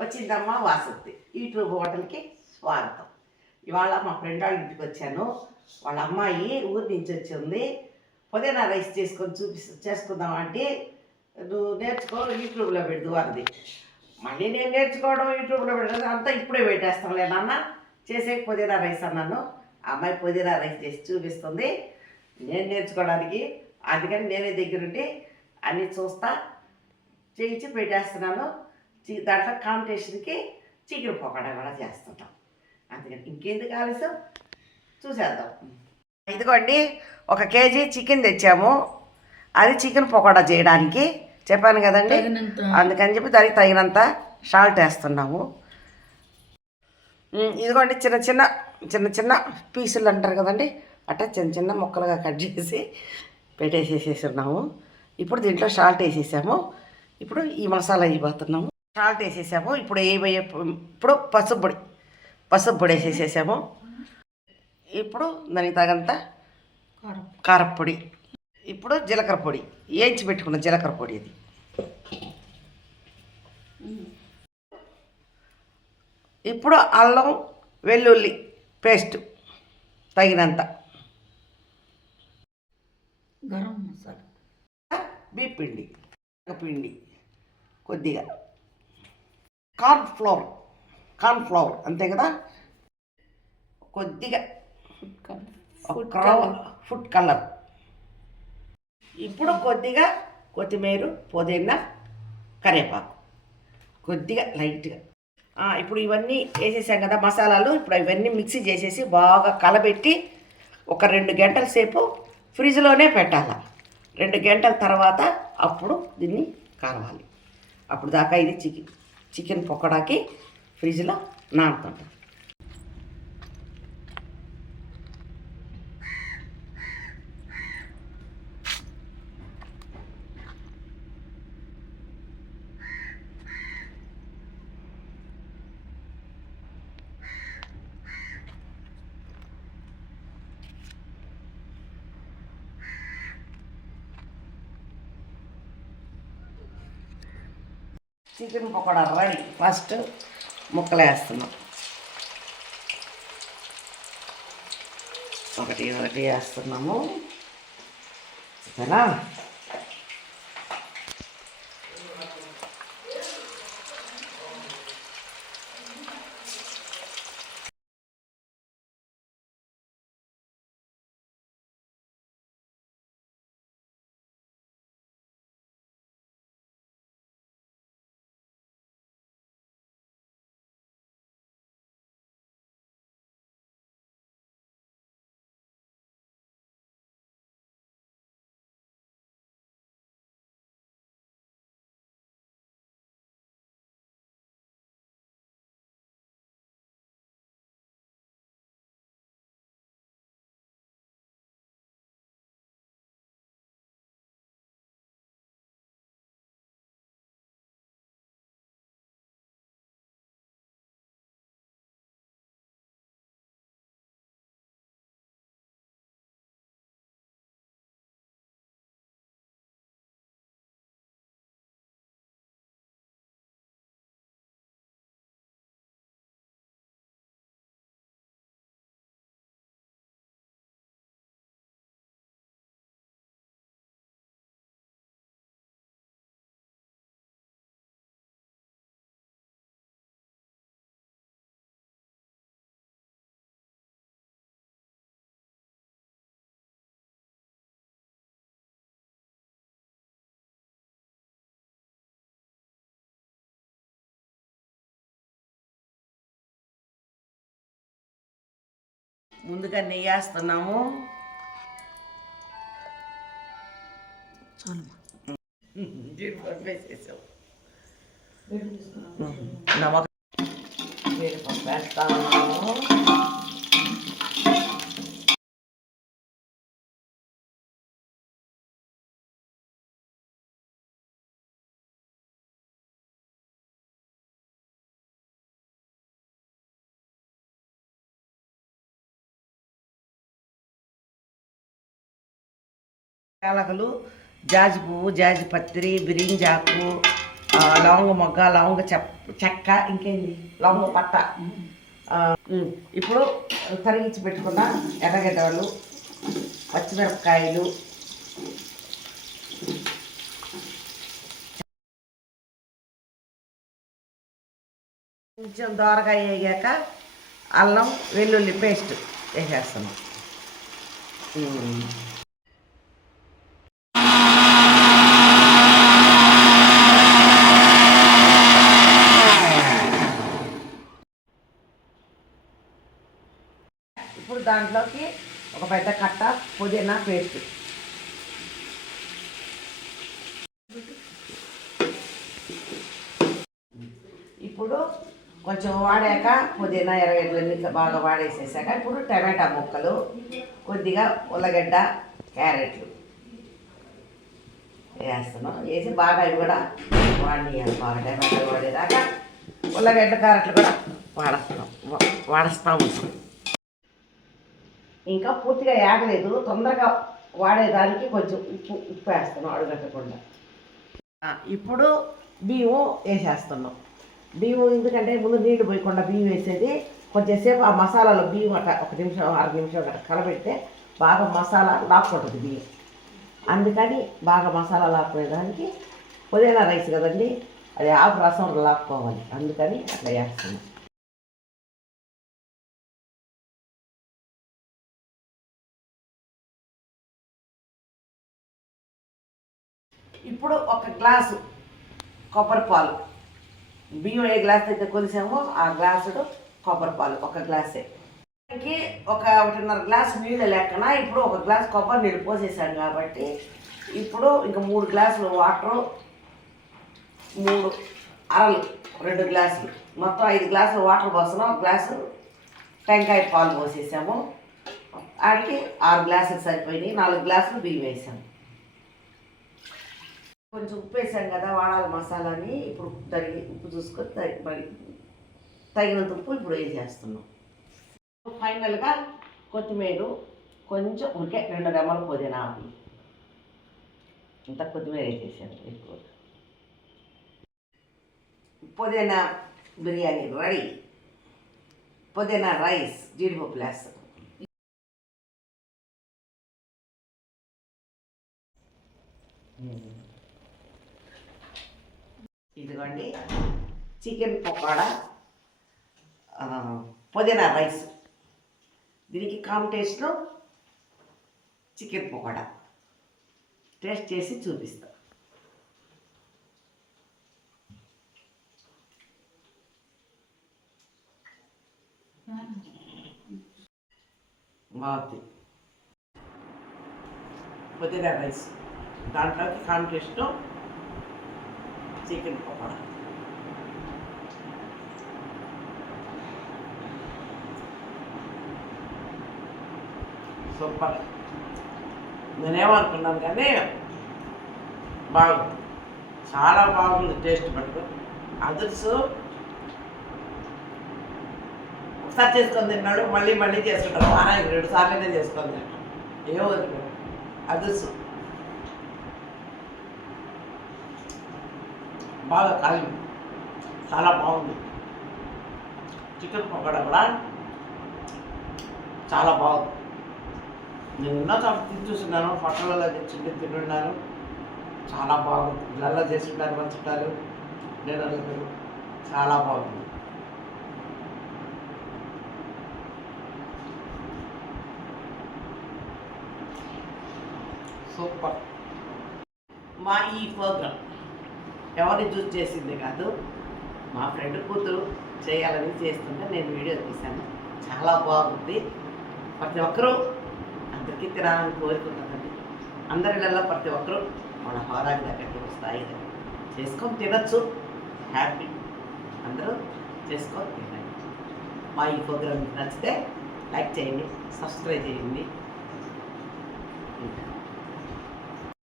వచ్చిందమ్మా వాసంతి యూట్యూబ్ హోటల్కి స్వాగతం. ఇవాళ మా ఫ్రెండ్ వాళ్ళ ఇంటికి వచ్చాను. వాళ్ళ అమ్మాయి ఊరి నుంచి వచ్చింది. పుదీనా రైస్ చేసుకుందాం అంటే నువ్వు నేర్చుకో, యూట్యూబ్లో పెడదు అన్నది. మళ్ళీ నేను నేర్చుకోవడం యూట్యూబ్లో పెట్టడం అంతా ఇప్పుడే పెట్టేస్తాంలే నాన్న, చేసే పుదీనా రైస్ అన్నాను. అమ్మాయి పుదీనా రైస్ చేసి చూపిస్తుంది నేను నేర్చుకోవడానికి. అందుకని నేనే దగ్గరుండి అన్నీ చూస్తా చేయించి పెట్టేస్తున్నాను. దాంట్లో కాంపిటీషన్కి చికెన్ పకోడా కూడా చేస్తుంటాం. అందుకని ఇంకెందుకు ఆలస్యం, చూసేద్దాం. ఇదిగోండి, 1 కేజీ చికెన్ తెచ్చాము. అది చికెన్ పకోడా చేయడానికి చెప్పాను కదండి. అందుకని చెప్పి దానికి తగినంత సాల్ట్ వేస్తున్నాము. ఇదిగోండి, చిన్న చిన్న పీసులు అంటారు కదండి, అట్లా చిన్న చిన్న ముక్కలుగా కట్ చేసి పెట్టేసేసేస్తున్నాము. ఇప్పుడు దీంట్లో సాల్ట్ వేసేసాము. ఇప్పుడు ఈ మసాలా అయిపోతున్నాము. సాల్ట్ వేసేసాము. ఇప్పుడు పసుపు పొడి వేసేసేసాము. ఇప్పుడు దానికి తగంత కారపొడి, ఇప్పుడు జీలకర్ర పొడి, వేయించి పెట్టుకున్న జీలకర్ర పొడి ఇది. ఇప్పుడు అల్లం వెల్లుల్లి పేస్ట్ తగినంత, గరం మసాలా, బీప్ పిండి కొద్దిగా, కార్న్ ఫ్లోర్ అంతే కదా, కొద్దిగా ఫుడ్ కలర్, ఇప్పుడు కొద్దిగా కొత్తిమీర, పుదీనా, కరివేపాకు కొద్దిగా లైట్గా. ఇప్పుడు ఇవన్నీ వేసేసాం కదా మసాలాలు. ఇప్పుడు ఇవన్నీ మిక్సీ చేసేసి బాగా కలబెట్టి ఒక 2 గంటల సేపు ఫ్రిడ్జ్లోనే పెట్టాలి. 2 గంటల తర్వాత అప్పుడు దీన్ని కలవాలి. అప్పుడు దాకా ఇది చికెన్ పకోడాకి ఫ్రిడ్జ్లో నానుతుంటాం. Chicken pakoda ready. ఫస్ట్ ముక్కలు వేస్తున్నాం. ఒకటి వేస్తున్నాము. ఓకేనా? ముందుగా నెయ్యి వేస్తున్నాము. జీడిపప్పు వేసేసాము. జీడిపప్పు వేస్తా ఉన్నాము. యాలకులు, జాజి పువ్వు, జాజి పత్రి, బిరింజాకు, లవంగ మొగ్గ, లవంగ చెక్క, ఇంకేంది లవంగ పట్ట. ఇప్పుడు తరిగించి పెట్టుకున్న ఎర్రగడ్డలు, పచ్చిమిరపకాయలు, కొంచెం దోరగా వేగాక అల్లం వెల్లుల్లి పేస్ట్ వేసేస్తున్నాం. ఇప్పుడు దాంట్లోకి ఒక పెద్ద కట్ట పుదీనా పేస్ట్, ఇప్పుడు కొంచెం వాడాక పుదీనా ఎర్రగడ్డలన్నీ బాగా వాడేసేసాక ఇప్పుడు టమాటా ముక్కలు, కొద్దిగా ఉల్లగడ్డ, క్యారెట్లు వేస్తున్నాం. వేసి బాగా ఇవి కూడా వాడియాలి. బాగా టమాటాలు వాడేదాకా ఉల్లగడ్డ, క్యారెట్లు కూడా వాడస్తాము. ఇంకా పూర్తిగా ఏగలేదు, తొందరగా వాడేదానికి కొంచెం ఉప్పు వేస్తున్నాం అడుగట్టకుండా. ఇప్పుడు బియ్యం వేసేస్తున్నాం. బియ్యం ఎందుకంటే ముందు నీళ్లు పోయకుండా బియ్యం వేసేది, కొంచెంసేపు ఆ మసాలాలో బియ్యం అట్లా 1 నిమిషం 6 నిమిషం అట్లా కలబెడితే బాగా మసాలా లాక్కుంటుంది బియ్యం. అందుకని బాగా మసాలా లాక్కునేదానికి పుదీనా రైస్ కదండి, అది ఆకు రసం లాక్కోవాలి, అందుకని అట్లా వేస్తున్నాం. ఇప్పుడు 1 గ్లాసు కొబ్బరి పాలు, బియ్యం ఏ గ్లాస్ అయితే కొలిసామో ఆ గ్లాసుడు కొబ్బరి పాలు 1 గ్లాసే. ఒక 1.5 గ్లాసు నీళ్ళు లెక్కన ఇప్పుడు 1 గ్లాసు కొబ్బరి నీళ్ళు పోసేసాను కాబట్టి ఇప్పుడు ఇంకా 3 గ్లాసులు వాటరు, 3 అరలు 2 గ్లాసులు, మొత్తం 5 గ్లాసులు వాటర్ పోస్తున్నాం. 1 గ్లాసు టెంకాయ పాలు పోసేసాము. ఆడికి 6 గ్లాసులు సరిపోయినాయి. 4 గ్లాసులు బియ్యం వేసాము. కొంచెం ఉప్పు వేసాం కదా వాడాలి మసాలాని, ఇప్పుడు ఉప్పు చూసుకొని తగినంత ఉప్పు ఇప్పుడు వేసేస్తున్నాం. ఫైనల్గా కొత్తిమీర, కొంచెం ఉడికే 2 రెమ్మలు పుదీనా ఆకులు, ఇంత కొత్తిమీర వేసేసాను ఎక్కువ. పుదీనా బిర్యానీ రెడీ. పుదీనా రైస్, జీడిపప్పు వేస్తాం. ఇదిగోండి చికెన్ పకోడా, పుదీనా రైస్, దీనికి కాంబినేషను చికెన్ పకోడా. టేస్ట్ చేసి చూపిస్తా. బాగుంది పుదీనా రైస్, దాంట్లోకి కాంబినేషను చికెన్ పకోడా. సూపర్. నేనేమనుకున్నాను కానీ బాగుంది, చాలా బాగుంది టేస్ట్. పట్టుకు అదుర్సు ఒకసారి చేసుకొని తిన్నాడు, మళ్ళీ మళ్ళీ చేసుకుంటాడు. వారానికి 2 సార్లనే చేసుకొని తింటాం. ఏమో అదుర్సు బాగా కాలి, చాలా బాగుంది. చికెన్ పకోడా కూడా చాలా బాగుంది. నేను ఎన్నో చోట తిని చూస్తున్నాను, హోటళ్ళలో తెచ్చుంటే తింటున్నాను. చాలా బాగుంది. ఇళ్ళల్లో చేసుకుంటారు పంచుంటారు, డిన్నర్లకు చాలా బాగుంది. సూపర్. మా ఈ ప్రోగ్రాం ఎవరిని చూస్ చేసింది కాదు, మా ఫ్రెండ్ కూతురు చేయాలని చేస్తుంటే నేను వీడియో తీశాను. చాలా బాగుంది. ప్రతి ఒక్కరూ అందరికీ తినాలని కోరుకుంటుందండి. అందరిలో ప్రతి ఒక్కరూ మన హోరాకి తగ్గట్టు స్థాయి చేసుకొని తినచ్చు. హ్యాపీ, అందరూ చేసుకొని తినండి. మా ఈ ప్రోగ్రామ్ నచ్చితే లైక్ చేయండి, సబ్స్క్రైబ్ చేయండి.